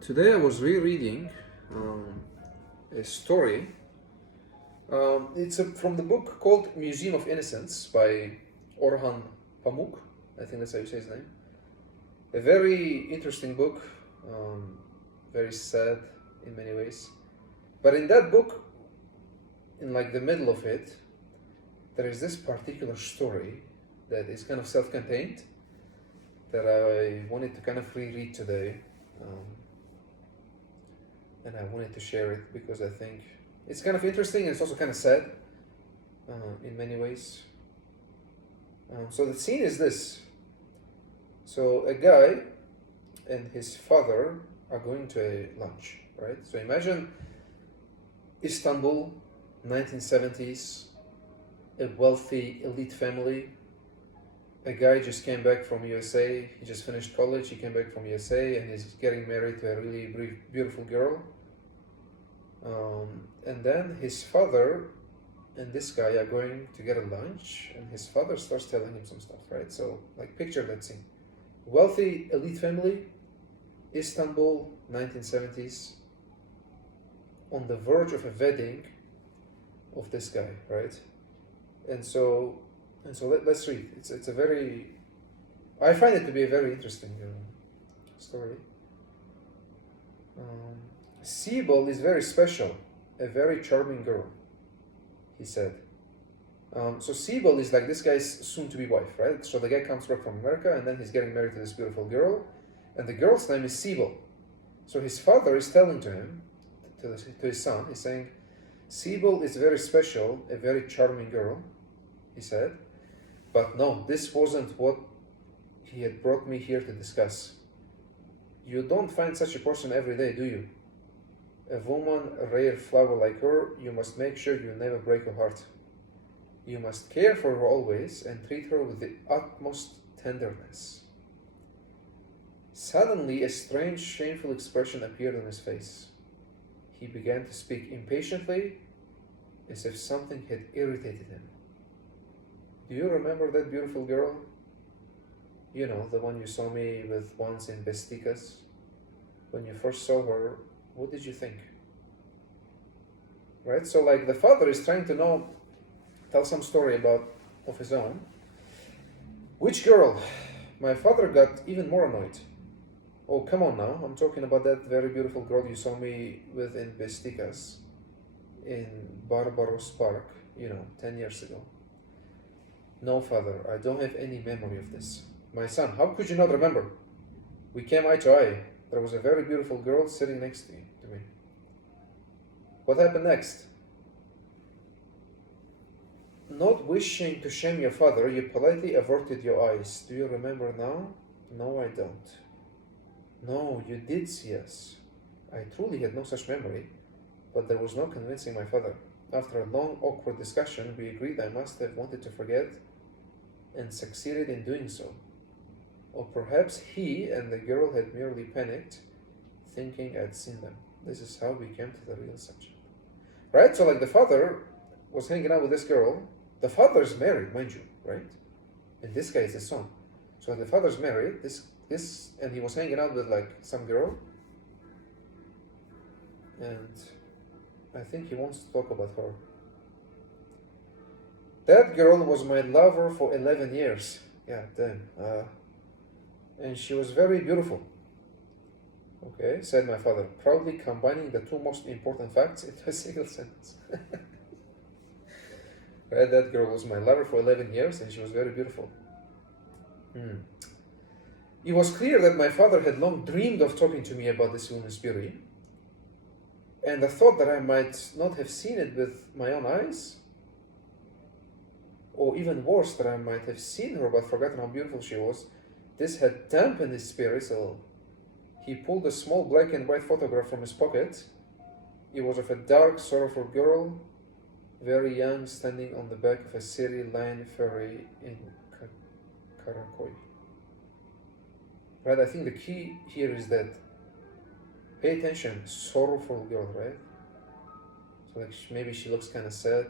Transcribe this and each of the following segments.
Today I was rereading a story. It's from the book called Museum of Innocence by Orhan Pamuk. I think that's how you say his name. A very interesting book, very sad in many ways. But in that book, in like the middle of it, there is this particular story that is kind of self-contained that I wanted to kind of reread today. And I wanted to share it because I think it's kind of interesting and it's also kind of sad in many ways. So the scene is this. So a guy and his father are going to a lunch, right? So imagine Istanbul, 1970s, a wealthy elite family. A guy just came back from USA. He just finished college. He came back from USA and he's getting married to a really beautiful girl. And then his father and this guy are going to get a lunch, and his father starts telling him some stuff, right? So, like, picture that scene: wealthy elite family, Istanbul, 1970s, on the verge of a wedding of this guy, right? And so let's read. It's a very, I find it to be a very interesting story. Sibyl is very special, a very charming girl, he said. So Sibyl is like this guy's soon-to-be wife, right? So the guy comes back from America, and then he's getting married to this beautiful girl, and the girl's name is Sibyl. So his father is telling to him, to his son, he's saying, Sibyl is very special, a very charming girl, he said. But no, this wasn't what he had brought me here to discuss. You don't find such a person every day, do you? A woman, a rare flower like her, you must make sure you never break her heart. You must care for her always and treat her with the utmost tenderness. Suddenly, a strange, shameful expression appeared on his face. He began to speak impatiently, as if something had irritated him. Do you remember that beautiful girl? You know, the one you saw me with once in Bestikas? When you first saw her, what did you think? Right? So like the father is trying to tell some story of his own. Which girl? My father got even more annoyed. Oh, come on now. I'm talking about that very beautiful girl you saw me with in Bestikas, in Barbaros Park, 10 years ago. No, father, I don't have any memory of this. My son, how could you not remember? We came eye to eye. There was a very beautiful girl sitting next to me. What happened next? Not wishing to shame your father, you politely averted your eyes. Do you remember now? No, I don't. No, you did see us. I truly had no such memory, but there was no convincing my father. After a long, awkward discussion, we agreed I must have wanted to forget and succeeded in doing so. Or perhaps he and the girl had merely panicked, thinking I'd seen them. This is how we came to the real subject. Right? So like the father was hanging out with this girl. The father's married, mind you, right? And this guy is his son. So the father's married, and he was hanging out with like some girl. And I think he wants to talk about her. That girl was my lover for 11 years. Yeah, damn. And she was very beautiful. Okay, said my father, proudly combining the two most important facts into a single sentence. Right, that girl was my lover for 11 years and she was very beautiful. It was clear that my father had long dreamed of talking to me about this woman's beauty, and the thought that I might not have seen it with my own eyes, or even worse, that I might have seen her but forgotten how beautiful she was, this had dampened his spirits a little. He pulled a small black and white photograph from his pocket. It was of a dark, sorrowful girl, very young, standing on the back of a city line ferry in Karakoy. Right, I think the key here is that, pay attention, sorrowful girl, right? So like maybe she looks kind of sad.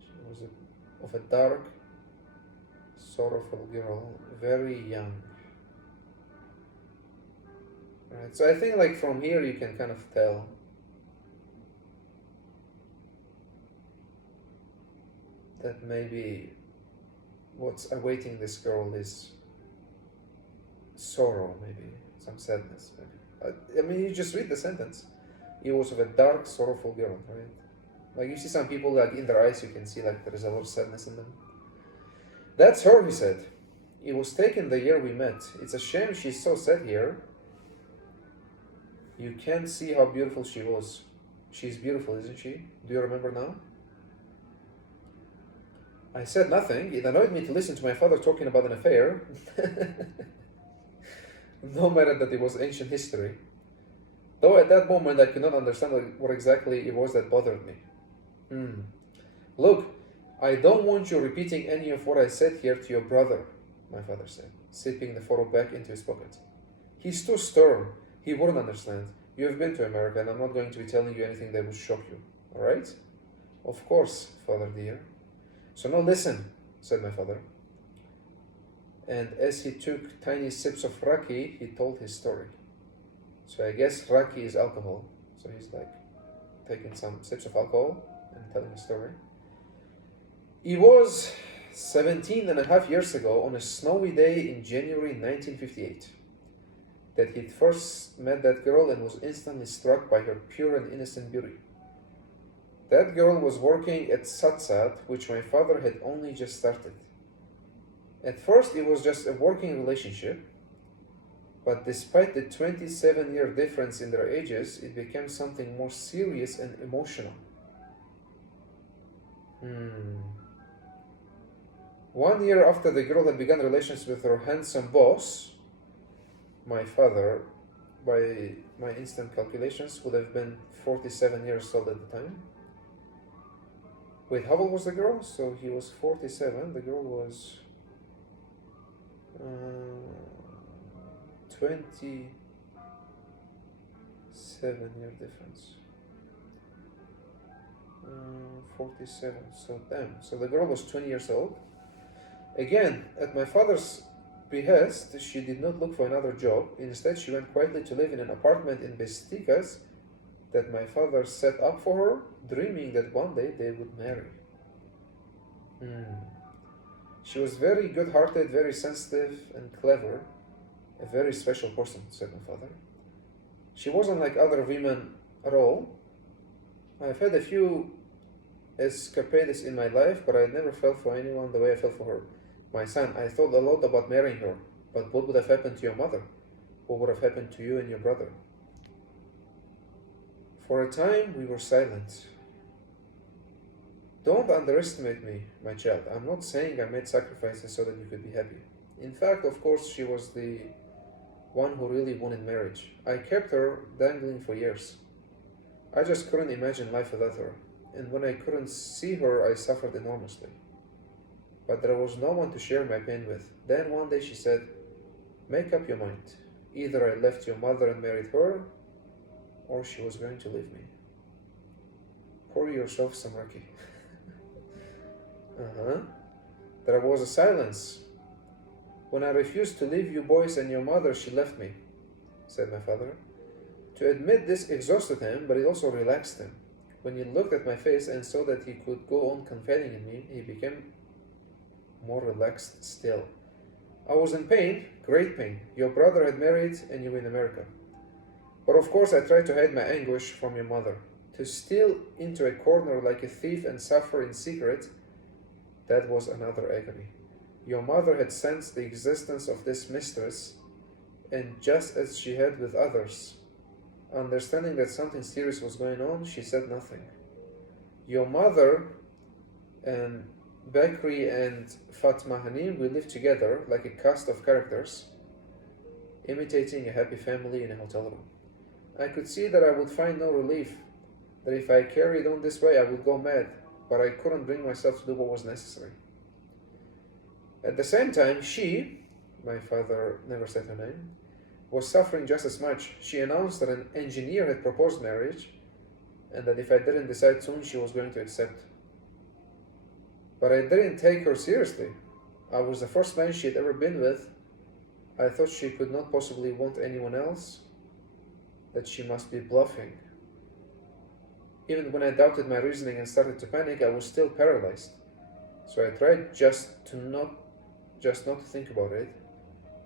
She was of a dark, sorrowful girl, very young. Right. So I think like from here you can kind of tell that maybe what's awaiting this girl is sorrow, maybe some sadness. Maybe. I mean, you just read the sentence. He was of a dark, sorrowful girl, right? Like you see some people, like in their eyes, you can see like there is a lot of sadness in them. That's her, he said. It was taken the year we met. It's a shame she's so sad here. You can't see how beautiful she was. She's beautiful, isn't she? Do you remember now? I said nothing. It annoyed me to listen to my father talking about an affair, no matter that it was ancient history. Though at that moment I could not understand what exactly it was that bothered me. Look, I don't want you repeating any of what I said here to your brother, my father said, slipping the photo back into his pocket. He's too stern. He wouldn't understand. You have been to America, and I'm not going to be telling you anything that would shock you. All right? Of course, father dear. So now listen, said my father. And as he took tiny sips of raki, he told his story. So I guess raki is alcohol. So he's like taking some sips of alcohol and telling a story. It was 17 and a half years ago on a snowy day in January 1958 that he'd first met that girl and was instantly struck by her pure and innocent beauty. That girl was working at Satsat, which my father had only just started. At first, it was just a working relationship, but despite the 27-year difference in their ages, it became something more serious and emotional. 1 year after the girl had begun relations with her handsome boss, my father, by my instant calculations, would have been 47 years old at the time. Wait, how old was the girl? So he was 47, the girl was 27-year difference. 47, so damn. So the girl was 20 years old. Again, at my father's behest, she did not look for another job. Instead, she went quietly to live in an apartment in Bestikas that my father set up for her, dreaming that one day they would marry. She was very good-hearted, very sensitive and clever, a very special person, said my father. She wasn't like other women at all. I've had a few escapades in my life, but I never felt for anyone the way I felt for her. My son, I thought a lot about marrying her, but what would have happened to your mother? What would have happened to you and your brother? For a time, we were silent. Don't underestimate me, my child. I'm not saying I made sacrifices so that you could be happy. In fact, of course, she was the one who really wanted marriage. I kept her dangling for years. I just couldn't imagine life without her. And when I couldn't see her, I suffered enormously. But there was no one to share my pain with. Then one day she said, make up your mind. Either I left your mother and married her, or she was going to leave me. Pour yourself some raki. There was a silence. When I refused to leave you boys and your mother, she left me, said my father. To admit this exhausted him, but it also relaxed him. When he looked at my face and saw that he could go on confiding in me, he became more relaxed still. I was in pain, great pain. Your brother had married and you were in America. But of course I tried to hide my anguish from your mother. To steal into a corner like a thief and suffer in secret, that was another agony. Your mother had sensed the existence of this mistress, and just as she had with others, understanding that something serious was going on, she said nothing. Your mother and Bakri and Fatma Hanim, we lived together like a cast of characters, imitating a happy family in a hotel room. I could see that I would find no relief, that if I carried on this way I would go mad, but I couldn't bring myself to do what was necessary. At the same time, she, my father never said her name, was suffering just as much. She announced that an engineer had proposed marriage, and that if I didn't decide soon, she was going to accept. But I didn't take her seriously. I was the first man she had ever been with. I thought she could not possibly want anyone else. that she must be bluffing. Even when I doubted my reasoning and started to panic, I was still paralyzed. So I tried just not to think about it.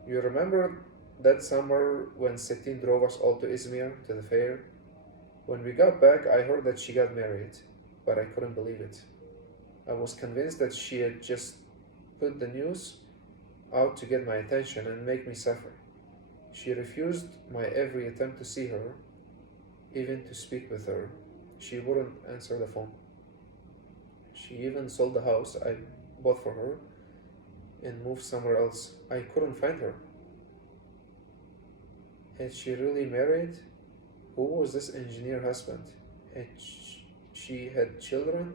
You remember that summer when Setin drove us all to Izmir, to the fair? When we got back, I heard that she got married, but I couldn't believe it. I was convinced that she had just put the news out to get my attention and make me suffer. She refused my every attempt to see her, even to speak with her. She wouldn't answer the phone. She even sold the house I bought for her and moved somewhere else. I couldn't find her. Had she really married? Who was this engineer husband? Had she had children?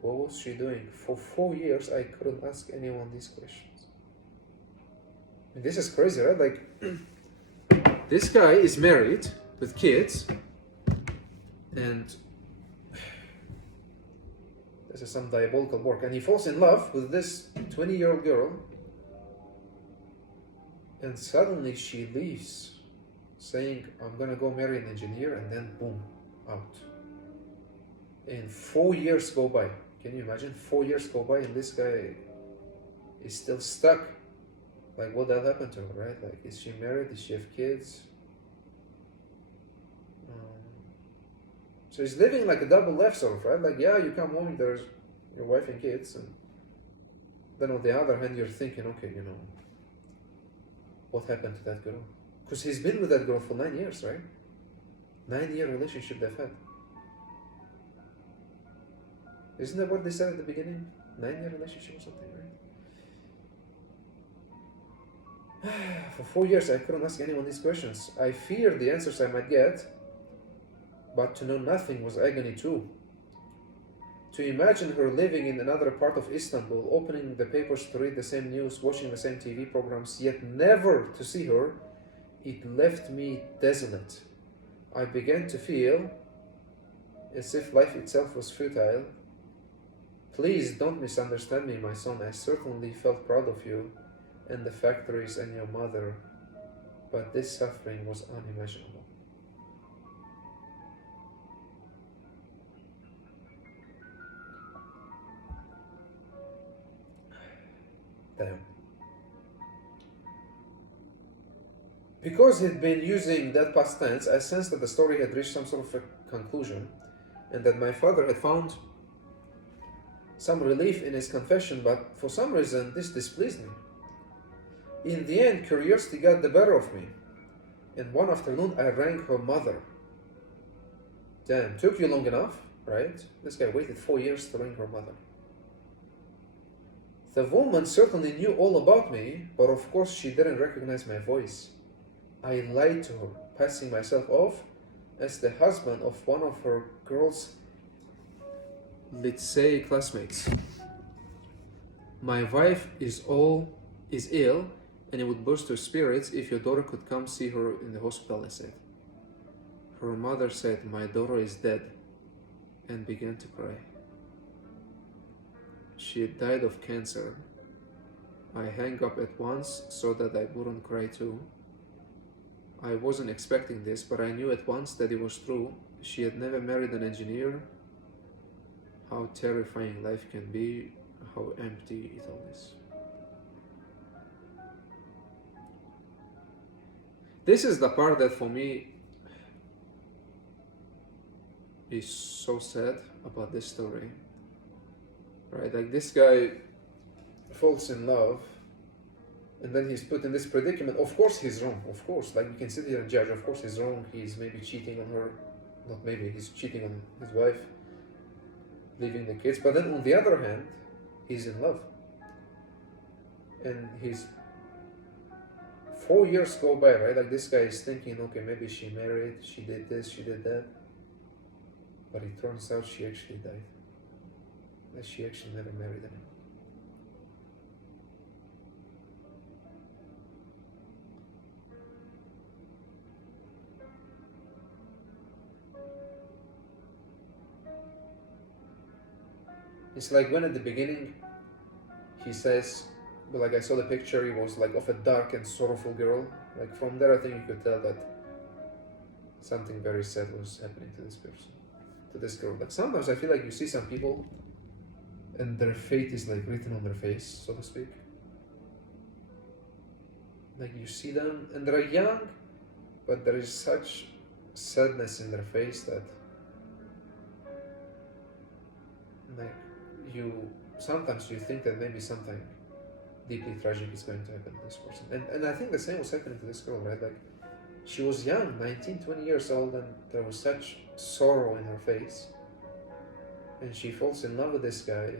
What was she doing? For 4 years, I couldn't ask anyone these questions. And this is crazy, right? Like, this guy is married with kids, and this is some diabolical work. And he falls in love with this 20-year-old girl, and suddenly she leaves, saying, I'm gonna go marry an engineer, and then boom, out. And 4 years go by. Can you imagine? 4 years go by, and this guy is still stuck. Like, what that happened to her, right? Like, is she married? Does she have kids? So he's living like a double life, sort of, right? Like, yeah, you come home, there's your wife and kids, and then on the other hand, you're thinking, okay, what happened to that girl? Because he's been with that girl for 9 years, right? 9-year relationship they've had. Isn't that what they said at the beginning? 9-year relationship or something, right? For 4 years, I couldn't ask anyone these questions. I feared the answers I might get, but to know nothing was agony too. To imagine her living in another part of Istanbul, opening the papers to read the same news, watching the same TV programs, yet never to see her, it left me desolate. I began to feel as if life itself was futile. Please don't misunderstand me, my son. I certainly felt proud of you and the factories and your mother, but this suffering was unimaginable. Damn. Because he'd been using that past tense, I sensed that the story had reached some sort of a conclusion, and that my father had found some relief in his confession, but for some reason this displeased me. In the end, curiosity got the better of me, and one afternoon I rang her mother. Damn, took you long enough, right? This guy waited 4 years to ring her mother. The woman certainly knew all about me, but of course she didn't recognize my voice. I lied to her, passing myself off as the husband of one of her girls' lycée classmates. My wife is ill, and it would burst her spirits if your daughter could come see her in the hospital, I said. Her mother said, my daughter is dead, and began to cry. She had died of cancer. I hung up at once so that I wouldn't cry too. I wasn't expecting this, but I knew at once that it was true. She had never married an engineer. How terrifying life can be, how empty it all is. This is the part that for me is so sad about this story. Right, like this guy falls in love, and then he's put in this predicament. Of course he's wrong, of course. Like, you can sit here and judge, of course he's wrong. He's maybe cheating on her. Not maybe, he's cheating on his wife, leaving the kids. But then on the other hand, he's in love. And he's 4 years go by, right? Like, this guy is thinking, okay, maybe she married, she did this, she did that. But it turns out she actually died. That she actually never married anyone. It's like when at the beginning he says, well, like, I saw the picture, it was like of a dark and sorrowful girl. Like, from there I think you could tell that something very sad was happening to this person, to this girl. Like sometimes I feel like you see some people and their fate is like written on their face, so to speak. Like you see them and they're young, but there is such sadness in their face that like sometimes you think that maybe something deeply tragic is going to happen to this person. And I think the same was happening to this girl, right? Like she was young, 19, 20 years old, and there was such sorrow in her face. And she falls in love with this guy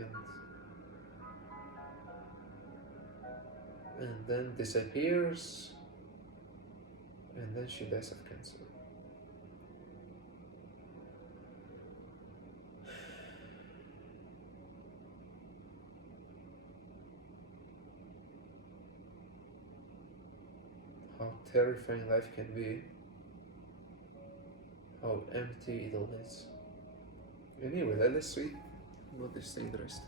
and then disappears, and then she dies of cancer. How terrifying life can be, how empty it all is. Anyway, let's read about this thing the rest.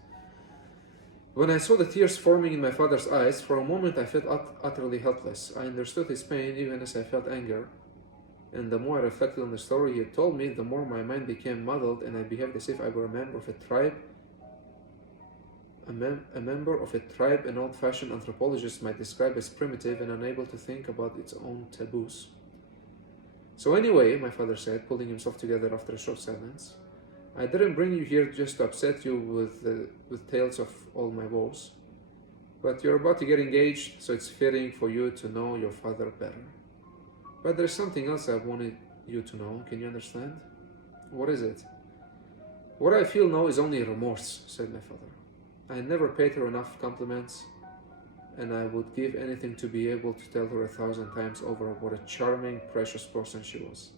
When I saw the tears forming in my father's eyes, for a moment I felt utterly helpless. I understood his pain even as I felt anger. And the more I reflected on the story he had told me, the more my mind became muddled and I behaved as if I were a member of a tribe. A member of a tribe an old-fashioned anthropologist might describe as primitive and unable to think about its own taboos. So anyway, my father said, pulling himself together after a short silence, I didn't bring you here just to upset you with tales of all my woes. But you're about to get engaged, so it's fitting for you to know your father better. But there's something else I wanted you to know. Can you understand? What is it? What I feel now is only remorse, said my father. I never paid her enough compliments, and I would give anything to be able to tell her 1,000 times over what a charming, precious person she was.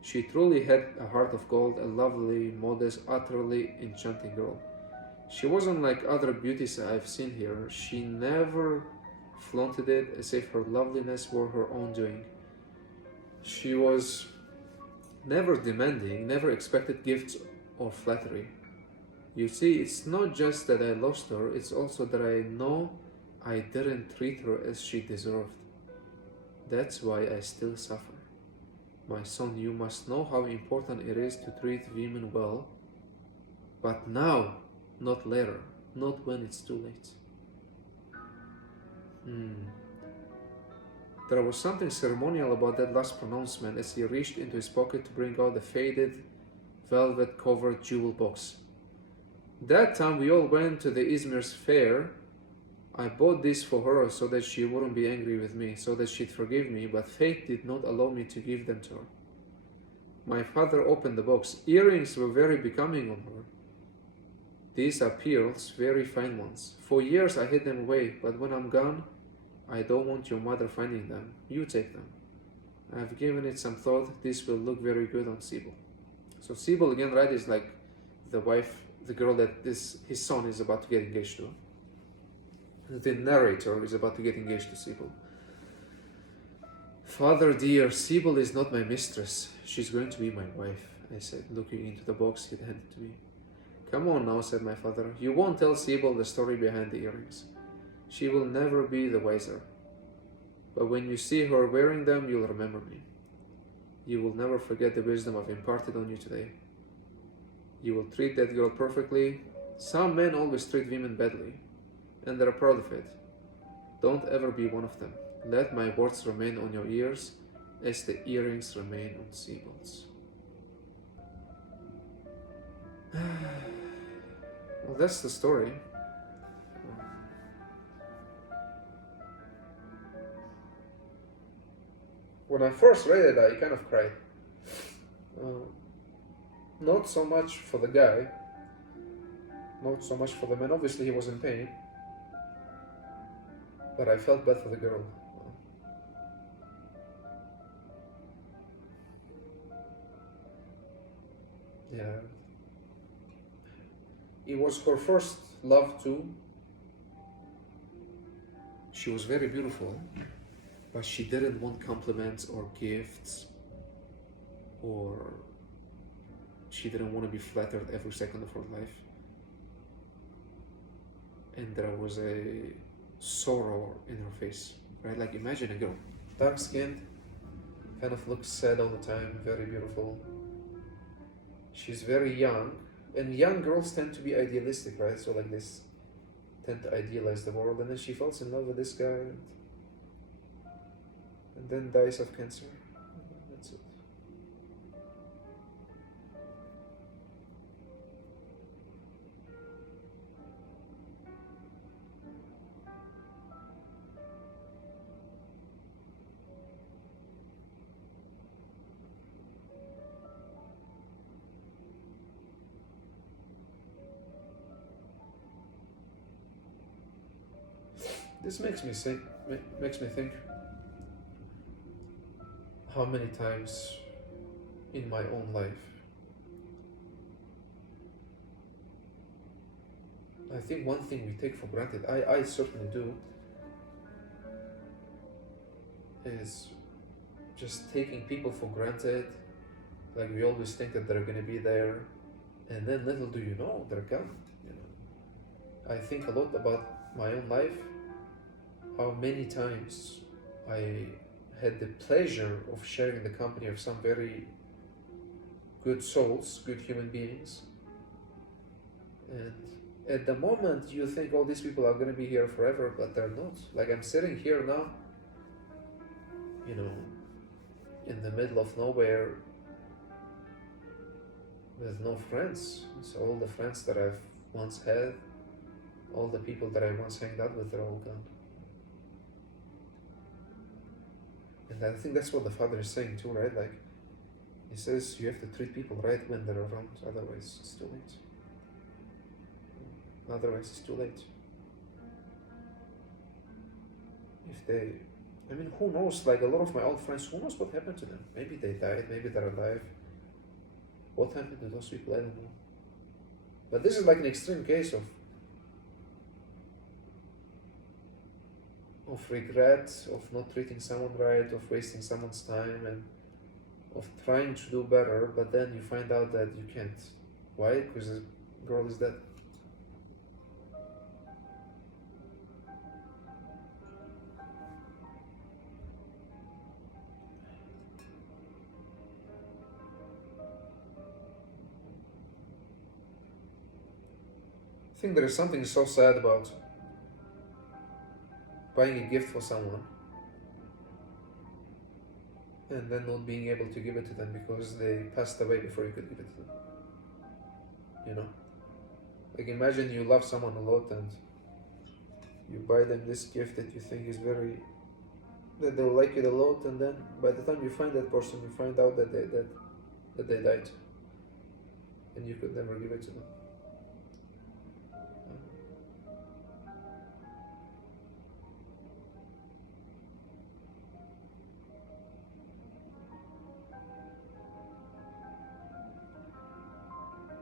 She truly had a heart of gold, a lovely, modest, utterly enchanting girl. She wasn't like other beauties I've seen here. She never flaunted it as if her loveliness were her own doing. She was never demanding, never expected gifts or flattery. You see, it's not just that I lost her, it's also that I know I didn't treat her as she deserved. That's why I still suffer. My son, you must know how important it is to treat women well, but now, not later, not when it's too late. There was something ceremonial about that last pronouncement as he reached into his pocket to bring out the faded, velvet-covered jewel box. That time we all went to the Izmir's fair. I bought this for her so that she wouldn't be angry with me, so that she'd forgive me, but fate did not allow me to give them to her. My father opened the box. Earrings were very becoming on her. These are pearls, very fine ones. For years I hid them away, but when I'm gone, I don't want your mother finding them. You take them. I've given it some thought. This will look very good on Sibyl. So Sibyl, again, right, is like the wife, the girl that his son is about to get engaged to. The narrator is about to get engaged to Sibyl. Father dear, Sibyl is not my mistress. She's going to be my wife, I said, looking into the box he'd handed to me. Come on now, said my father. You won't tell Sibyl the story behind the earrings. She will never be the wiser. But when you see her wearing them, you'll remember me. You will never forget the wisdom I've imparted on you today. You will treat that girl perfectly. Some men always treat women badly, and they're proud of it. Don't ever be one of them. Let my words remain on your ears as the earrings remain on Sibyl's. Well, that's the story. When I first read it, I kind of cried. Not so much for the guy, not so much for the man. Obviously, he was in pain, but I felt bad for the girl. Yeah. It was her first love too. She was very beautiful, but she didn't want compliments or gifts, or she didn't want to be flattered every second of her life. And there was a sorrow in her face, right? Like imagine a girl, dark skinned, kind of looks sad all the time, very beautiful. She's very young, and young girls tend to be idealistic, right? So like this, tend to idealize the world, and then she falls in love with this guy, and then dies of cancer. That's it. This makes me think how many times in my own life I think one thing we take for granted, I certainly do, is just taking people for granted. Like we always think that they're gonna be there, and then little do you know, they're gone. You know, I think a lot about my own life, how many times I had the pleasure of sharing the company of some very good souls, good human beings, and at the moment you think all these people are going to be here forever, but they're not. Like I'm sitting here now, you know, in the middle of nowhere with no friends. So all the friends that I've once had, all the people that I once hanged out with, they're all gone. And I think that's what the Father is saying too, right? Like, he says you have to treat people right when they're around, otherwise it's too late. Otherwise it's too late. If they, I mean, who knows, like a lot of my old friends, who knows what happened to them? Maybe they died, maybe they're alive. What happened to those people? I don't know. But this is like an extreme case of regret, of not treating someone right, of wasting someone's time, and of trying to do better, but then you find out that you can't. Why? Because the girl is dead. I think there is something so sad about buying a gift for someone and then not being able to give it to them because they passed away before you could give it to them. You know? Like imagine you love someone a lot and you buy them this gift that you think is that they'll like it a lot, and then by the time you find that person, you find out that they died and you could never give it to them.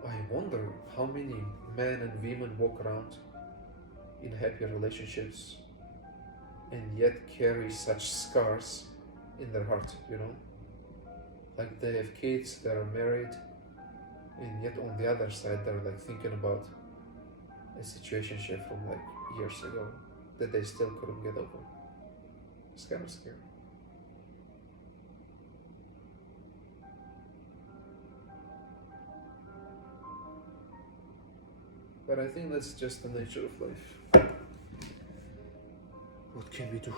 I wonder how many men and women walk around in happy relationships and yet carry such scars in their heart, you know? Like they have kids, they are married, and yet on the other side they're like thinking about a situationship from like years ago that they still couldn't get over. It's kind of scary. But I think that's just the nature of life. What can we do?